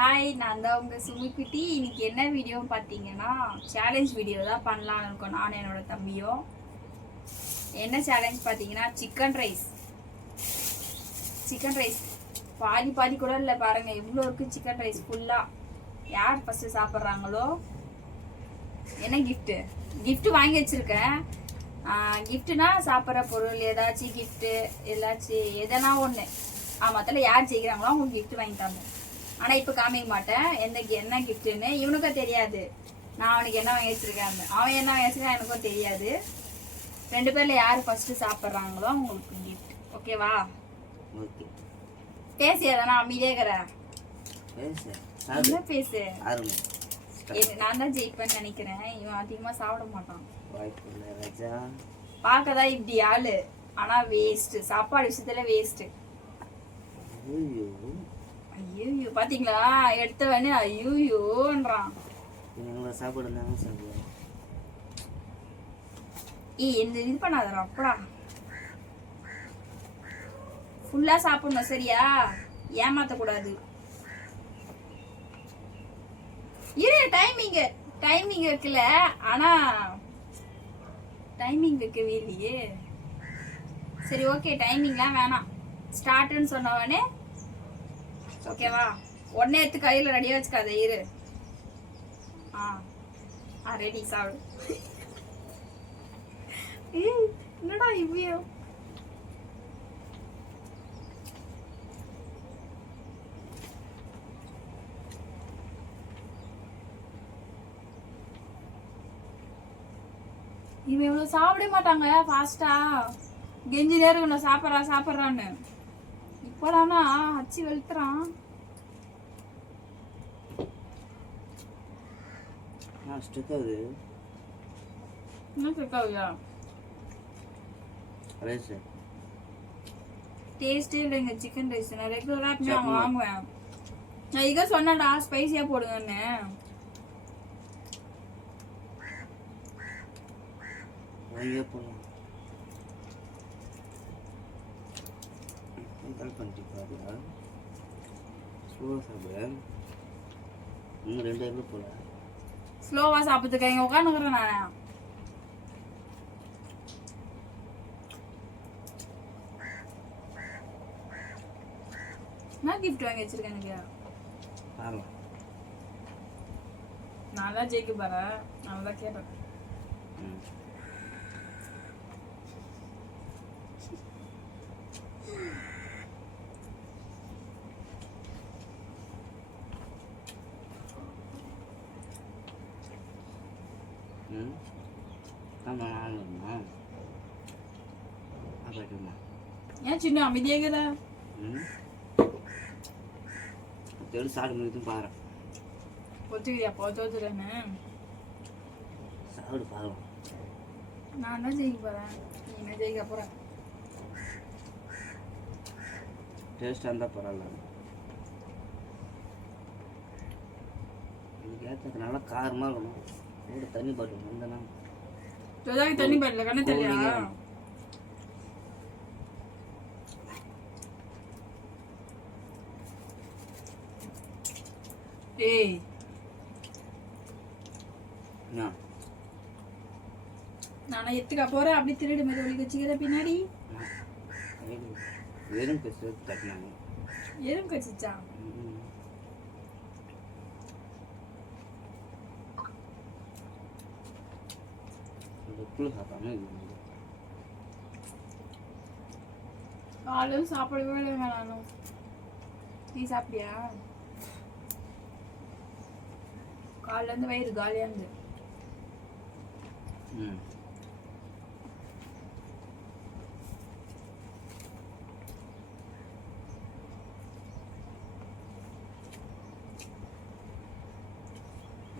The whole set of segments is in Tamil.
ஹாய், நான் தான் உங்கள் சுமிக்குட்டி. இன்னைக்கு என்ன வீடியோன்னு பார்த்தீங்கன்னா சேலஞ்ச் வீடியோ தான் பண்ணலான்னு இருக்கோம் நானும் என்னோட தம்பியும். என்ன சேலஞ்ச் பார்த்தீங்கன்னா சிக்கன் ரைஸ் பாதி பாதி கூட இல்லை பாருங்க, எவ்வளோ இருக்குது சிக்கன் ரைஸ் ஃபுல்லாக. யார் ஃபஸ்ட்டு சாப்பிட்றாங்களோ என்ன கிஃப்ட்டு வாங்கி வச்சுருக்கேன். கிஃப்ட்டுனா சாப்பிட்ற பொருள் ஏதாச்சும் கிஃப்ட்டு ஏதாச்சும் எதனா ஒன்று மொத்தத்தில் யார் ஜெயிக்கிறாங்களோ அவங்க கிஃப்ட் வாங்கி தரணும். ஆனால் இப்போ காமிக்க மாட்டேன் என்ன கிஃப்ட்டுன்னு. இவனுக்கும் தெரியாது நான் அவனுக்கு என்ன வாங்கி வச்சிருக்கேன், அவன் என்ன வாங்கி வச்சிருக்கான் எனக்கும் தெரியாது. 2 பேரில் யார் ஃபஸ்ட்டு சாப்பிட்றாங்களோ உங்களுக்கு கிஃப்ட். ஓகேவா? ஓகே. பேசு, எதனா அமைதியாகிறேன். என்ன பேசு? நான் தான் ஜெயிப்பேன்னு நினைக்கிறேன். இவன் அதிகமாக சாப்பிட மாட்டான். பார்க்கதான் இப்படி ஆளு, ஆனால் வேஸ்ட்டு. சாப்பாடு விஷயத்துல வேஸ்ட்டு. ஐயோ பாத்தீங்களா, எடுத்த வேணே ஐயோன்றான். இந்த இது பண்ணாதரா, அப்படா ஃபுல்லா சாப்பிடணும் சரியா, ஏமாத்த கூடாது. இரு, டைமிங் இருக்குல்ல, ஆனா டைமிங் வைக்கவே இல்லையே. சரி ஓகே, டைமிங்லாம் வேணாம். ஸ்டார்ட்னு சொன்னவனே ஓகேவா? உடனே எடுத்து கையில் ரெடியாக வச்சுக்காத, இரு. ரெடி, சாப்பிடு. என்னடா இவ்வியோ இவன் இவ்வளோ சாப்பிட மாட்டாங்க ஃபாஸ்டா. கெஞ்சி நேரம் இவ்வளோ சாப்பிட்றான்னு இப்போதானா அச்சு வெளுத்துறான். என்ன ஸ்டிக் ஆகுதா? டேஸ்டே இல்லைங்க சிக்கன் ரைஸ். நான் ரெகுலராக வாங்குவேன். நான் இதை சொன்னேன்டா ஸ்பைசியாக போடுங்கன்னு. ஸ்லோவா சாப்பிட்டுக்க இங்க உட்காந்துக்கிறேன் நான். நான் கிஃப்ட் வாங்கி வச்சிருக்கேன் எனக்கு. நான் தான் ஜெயிக்க போறேன், நான் தான் கேட்டேன். ஏன் சின்ன அமைதியாகிற? சாப்பிடு பாரு. ஒத்துக்கிறியா? தோத்துறேன்னு சாப்பிடு பாரு. நான் தான் ஜெயிக்க போறேன், நீ என்ன ஜெயிக்க போற? டேஸ்டாக இருந்தால் பரவாயில்ல. இதுக்கு ஏற்ற நல்லா காரமாக இருக்கணும். ஒரு தண்ணி பாட்டில் வந்தேன்னா தண்ணி பாட்டில் கண்ணு தெரியா? ஏய் நானா எத்துக்கா போறேன். அப்படி திருடு மாதிரி ஒளி வச்சுக்கிற பின்னாடி வெறும் கட்சி தட்டினாங்க. எறும் கட்சிச்சா? காலையில் சாப்பிடவே இல்லை நானும். நீ சாப்பிட்டியா? காலைல இருந்து வயிறு காலியா இருந்து.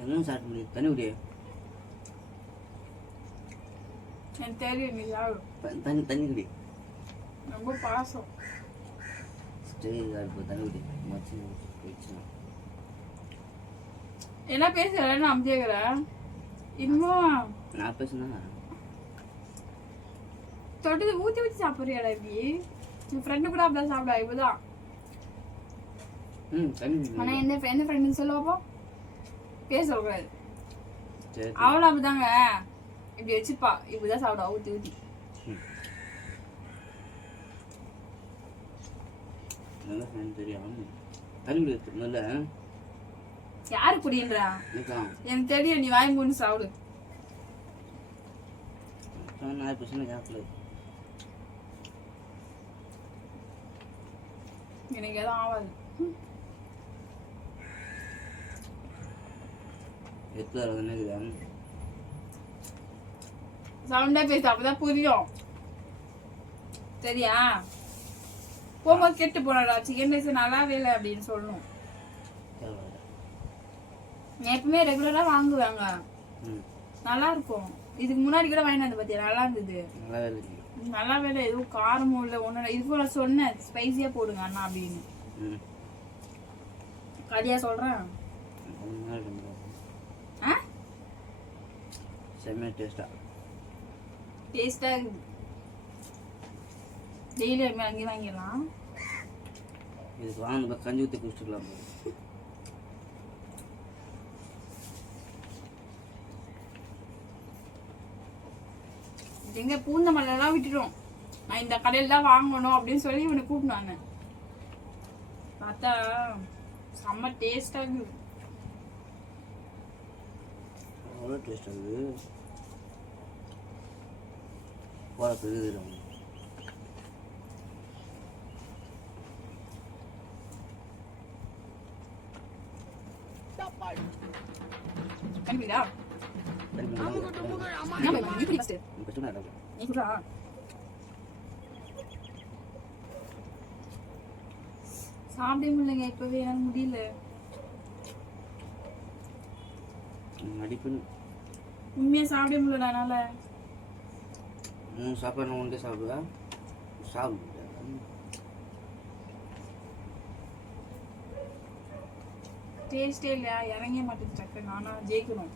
என்ன சாப்பிட முடியும்? தண்ணி குடிய. எனக்கு தெரியும், நீ சாப்பிடு. தண்ணி குடி. ரொம்ப பாசம். தண்ணி குடி. போயிடுச்சுன்னா என்ன பேசுற? நான் அமைதியாகிற. இன்னும் நான் பேசுனா தொட்டு ஊற்றி ஊற்றி சாப்பிட்றியாடா? இப்படி என் ஃப்ரெண்டு கூட அப்படிதான் சாப்பிடா. இப்போதான் தண்ணி ஆனா எந்த ஃப்ரெண்டுன்னு சொல்லுவாப்போ பேர் சொல்லக்கூடாது. சரி அவளும் அப்படிதாங்க, இப்படி வச்சுப்பா, இப்படிதான் சாப்பிடுவா ஊத்தி ஊத்தி. நல்லா தெரியும். தண்ணி நல்ல யாரு குடின்றா? எனக்கு தெரியும், நீ வாங்கி மூணு சாப்பிடு. நான் பிரச்சனை கேட்கல, எனக்கு எதுவும் ஆகாது. சவுண்டா பேசு, அப்பதான் புரியும். சரியா? போகும்போது கெட்டு போனடா சிக்கன் ரைஸ் நல்லாவே இல்லை அப்படின்னு சொல்லணும். எப்பவுமே ரெகுலரா வாங்குவாங்க, நல்லா இருக்கும். இதுக்கு முன்னாடி கூட வாங்கிட்டு வந்து பாத்தியா, நல்லா இருந்தது. நல்லாவே இல்லை, எதுவும் காரமும் இல்லை ஒன்றும். இதுக்கு நான் சொன்னேன் ஸ்பைசியா போடுங்க அண்ணா அப்படின்னு. கதையா சொல்றேன். செம்ம டேஸ்டா இருக்குது. டெய்லி அங்கேயும் வாங்கிடலாம். இதுக்கு வாங்க கஞ்சி ஊற்றி குடிச்சிடலாம். எங்க பூந்த மலையெல்லாம் விட்டுட்டோம். நான் இந்த கடையில் தான் வாங்கணும் அப்படின்னு சொல்லி இவனை கூப்பிட்டாங்க. பார்த்தா செம்ம டேஸ்டா இருக்குது. அவ்வளோ டேஸ்ட் ஆகுது. போட பெருகுது. கண்டிப்பா சாப்பிட முடியலங்க, இப்பவே என்னால முடியல. உண்மையா சாப்பிட முடியல. அதனால 3 சாப்பாடு ஒன்றே சாப்பிடுவேன். சாப்பிட டேஸ்டே இல்லையா, இறங்க மாட்டேங்குது சக்கரை. நானா ஜெயிக்கணும்.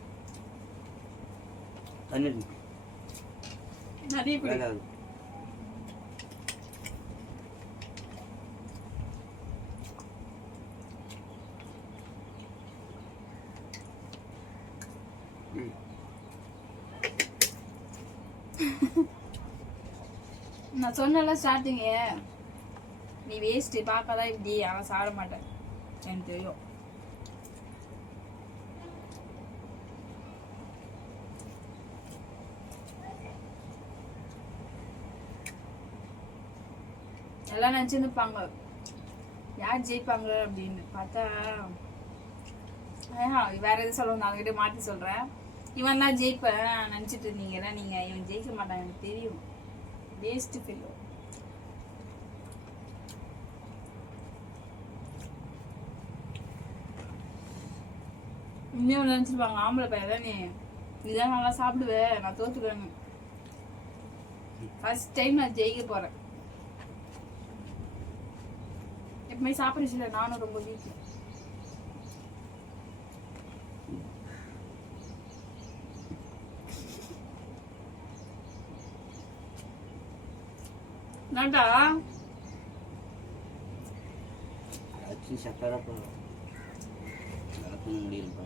தண்ணி நிறைய குடி. நான் சொன்னல ஸ்டார்டிங்க, நீ வேஸ்ட் பார்க்காதான் இப்படி. அவன் சாப்பிட மாட்டேன், எனக்கு தெரியும். எல்லாம் நினச்சிருப்பாங்க யார் ஜெயிப்பாங்க அப்படின்னு. பார்த்தா வேற எதுவும் சொல்லணும், அதுக்கிட்ட மாற்றி சொல்கிறேன். இவன் தான் ஜெயிப்பேன் நினச்சிட்டு இருந்தீங்கன்னா நீங்கள், இவன் ஜெயிக்க மாட்டான் எனக்கு தெரியும். Waste feel. இன்னும் நினச்சிருப்பாங்க ஆம்பளை பையன் தான் நீ, இதுதான் நல்லா சாப்பிடுவேன், நான் தோத்துக்குவேன்னு. ஃபர்ஸ்ட் டைம் நான் ஜெயிக்க போகிறேன். எப்பவுமே சாப்பிடுச்சுல, நானும் ரொம்ப வீட்டு. நான்டா சக்கரை முடியும்.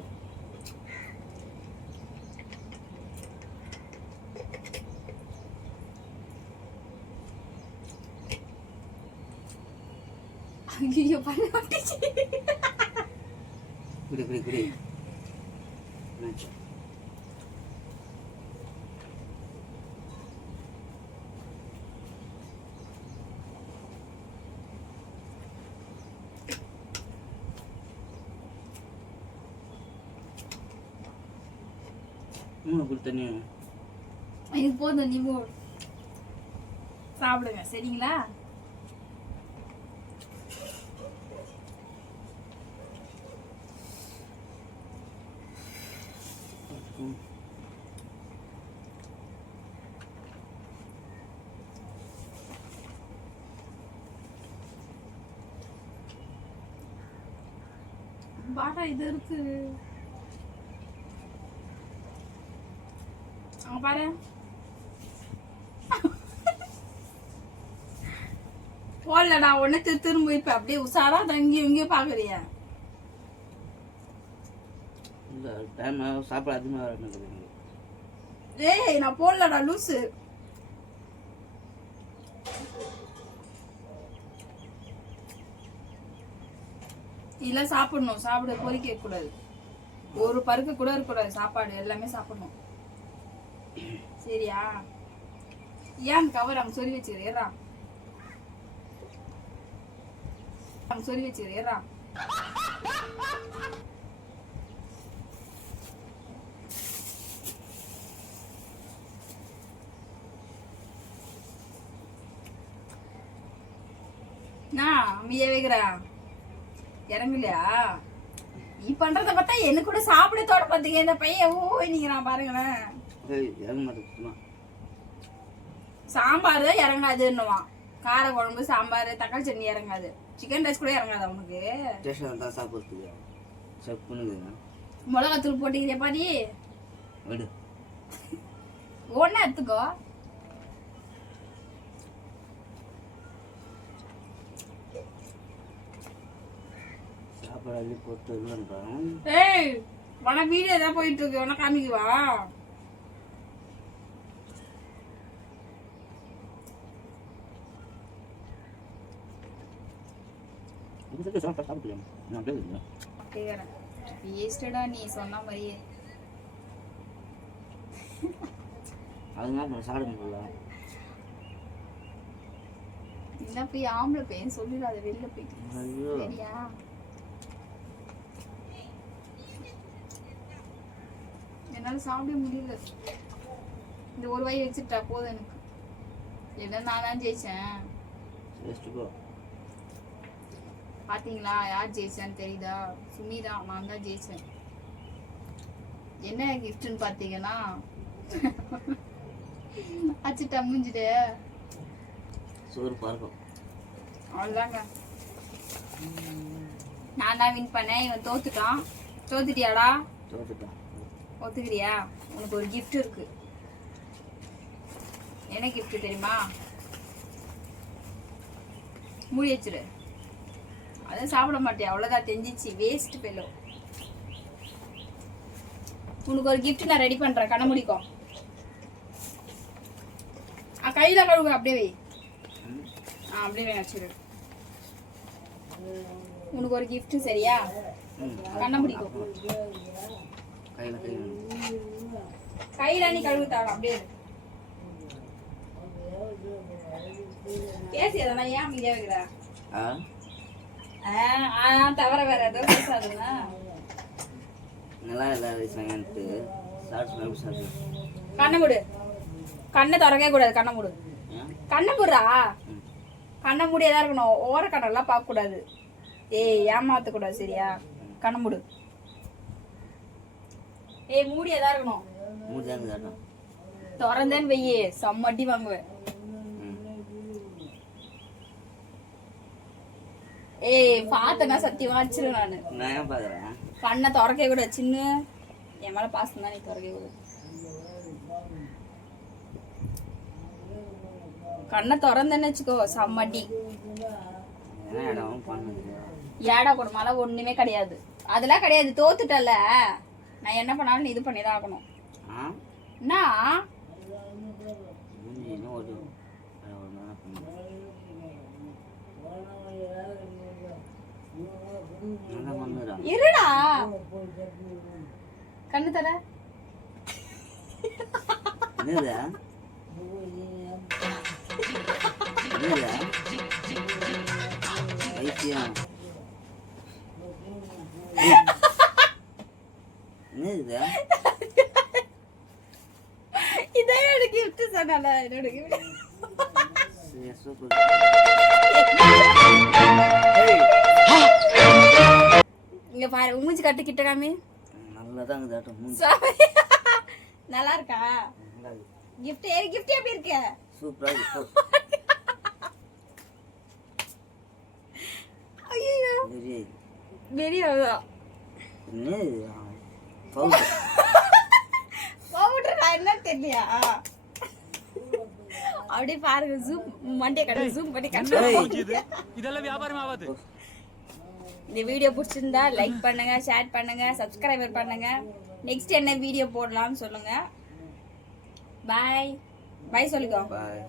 ஐயோ பண்ண மாட்டேச்சு. குடி குடி குடி. தண்ணி இது போதும், நீ சாப்பிடுங்க சரிங்களா? பாட்டா இது இருக்கு அங்க பாரு. போடலடா உடனே திரும்ப இப்ப அப்படியே உஷாரா தங்கி இங்கேயும் பாக்குறிய. இல்லை டைம் சாப்பாடு அதிகமாக இருக்குது. ஏய் நான் போடலடா லூசு. இல்ல சாப்பிடணும், சாப்பிட பொறிக்க கூடாது, ஒரு பருக்கு கூட இருக்கக்கூடாது, சாப்பாடு எல்லாமே சாப்பிடணும் சரியா? ஏன் கவர் அங்க சொல்லி வச்சுக்கிறேரா, அங்க சொல்லி வச்சுக்கிறேரா. நான் அமைதியா வைக்கிறா இறங்கலையா? நீ பண்றத பார்த்தா எனக்கு கூட சாப்பிட தோட பாத்தீங்க இந்த பையன் ஓய் நிக்கிறான் பாருங்களேன். இறங்க மாட்டேங்குமா? சாம்பார் இறங்காதுன்னுவான், கார குழம்பு சாம்பார் தக்காளி சட்னி இறங்காது, சிக்கன் ரைஸ் கூட இறங்காது அவனுக்கு. ஸ்டேஷன் தான் சாப்பிட்றதுக்கு செக் பண்ணுங்க. மிளகாத்தூள் போட்டுக்கிறியா பாதி விடு, ஒன்னா எடுத்துக்கோ. சாப்பாடு அள்ளி போட்டு இல்லைன்றான். ஏய் உனக்கு வீடியோ ஏதாவது போயிட்டு இருக்கு, உனக்கு காமிக்குவா? வேஸ்டடா நீ சொன்ன மாதிரியே. அதனால சாப்பிட முடியல. என்ன போய் ஆம்பளை பையன் சொல்லிடாத வெளில போயிட்டு சரியா? என்னால சாப்பிட முடியல, இந்த ஒரு வாய் வச்சுட்டா போதும் எனக்கு. என்ன நான் தான் ஜெயிச்சேன் பாத்தீங்களா? யார் ஜெயிச்சான்னு தெரியுதா? சுமிதான், நான் தான் ஜெயிச்சேன். என்ன கிஃப்ட்னு பாத்தீங்கன்னா அச்சுட்டா மூஞ்சிட்டு சோறு பார்க்கும். அவ்வளோதாங்க, நான் தான் வின் பண்ணேன், இவன் தோத்துட்டான். தோத்துட்டியாடா? தோத்துட்டான். ஒத்துக்கிறியா? உனக்கு ஒரு கிஃப்ட் இருக்கு. என்ன கிஃப்ட் தெரியுமா? மூடி வச்சிரு. அதான் சாப்பிட மாட்டியா, அவ்வளோதான், தெரிஞ்சிச்சு, வேஸ்ட் பெல்லோ. உனக்கு ஒரு கிஃப்ட் நான் ரெடி பண்றேன், கண்ண முடிக்கும். கையில கழுவு, அப்படியே வை. அப்படியே வச்சிரு. உனக்கு ஒரு கிஃப்ட் சரியா? கண்ண முடிக்கும். கையில நீ கழுவு தாங்க, அப்படியே கேசி. அதெல்லாம் ஏன் அமைதியா வைக்கிற? தவிர வேற ஏதோ பேசாதுன்னா நல்லா இல்லாத கண்ணை மூடு. கண்ணை திறக்கவே கூடாது, கண்ணை மூடு. கண்ணை மூடுறா, கண்ணை மூடியதான் இருக்கணும், ஓர கண்ணெல்லாம் பார்க்க கூடாது. ஏய் ஏமாத்த கூடாது சரியா? கண்ணை மூடு. ஏய் மூடியதான் இருக்கணும், திறந்தேன்னு வெய்யே செம்மட்டி வாங்குவேன். ஏய் பார்த்தனா சத்தியமா அடிச்சிருவேன் நானு. நான் பாக்குறேன். கண்ணை திறக்க கூட சின்ன என் மேல பாசம் தான், நீ திறக்க கூட. கண்ணை திறந்தேன்னு வச்சுக்கோ செம்மட்டி. ஏடா கொடுமால ஒண்ணுமே கிடையாது, அதெல்லாம் கிடையாது. தோத்துட்டல, நான் என்ன பண்ணாலும் நீ இது பண்ணிதான் ஆகணும். என்ன இருடா, கண்ணு தர. இதான் என்னோட கிஃப்ட் சொன்னால, என்னோட கிஃப்ட். இங்க பாரு, மூஞ்சி கட்டு கிட்ட காமி. நல்லா இருக்கா கிஃப்ட்? கிஃப்ட் எப்படி இருக்கு? சூப்பரா இருக்கு. ஐயோ வெளியே பவுடர் என்ன தெரியலையா? அப்படியே பாருங்க ஜூம் மண்டே கடை ஜூம் பண்ணி கட்டுறோம். இதெல்லாம் வியாபாரம் ஆகாது. இந்த வீடியோ பிடிச்சிருந்தா லைக் பண்ணுங்க, ஷேர் பண்ணுங்க, சப்ஸ்கிரைபர் பண்ணுங்க. நெக்ஸ்ட் என்ன வீடியோ போடலாம்னு சொல்லுங்க. பாய் பாய் சொல்லிக்கோ. பாய்.